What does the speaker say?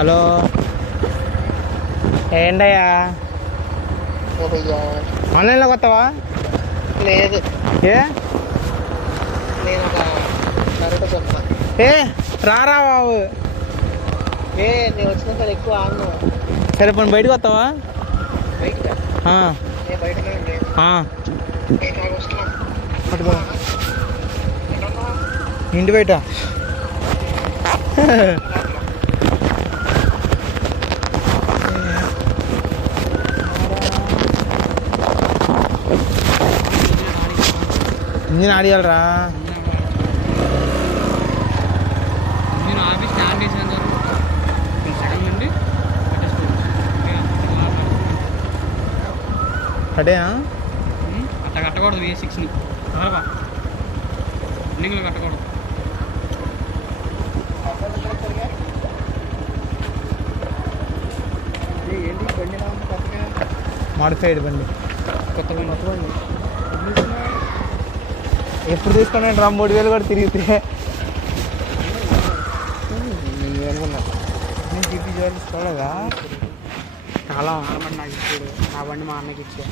Hello ఏంటయ్యా ఆన్లైన్లో కొత్తవా? లేదు ఏ నేను కరెక్ట్ చెప్తా. రారా బాబు. నేను వచ్చిన సార్ ఎక్కువ ఆను. సరే పోనీ బయటకు వస్తావా? బయటగా నేను బయటనే పట్టుకో ఇంటి బయట. ఇంజిన్ ఆడియాలరా. నేను ఆఫీస్ స్టార్ట్ చేసాను సెకండ్ నుండి అటేనా అట్లా కట్టకూడదు. V6ని రన్నింగ్లో కట్టకూడదు. ఏంటి బండి కొత్తగా మాడిఫైడ్ బండి. కొత్త బండి ఎప్పుడు తీసుకున్నాను రా? 3000 కూడా తిరిగితే నేను చూపించాలి చూడగా చాలా నాకు ఇచ్చాడు. నా బండి మా అన్నకి ఇచ్చా.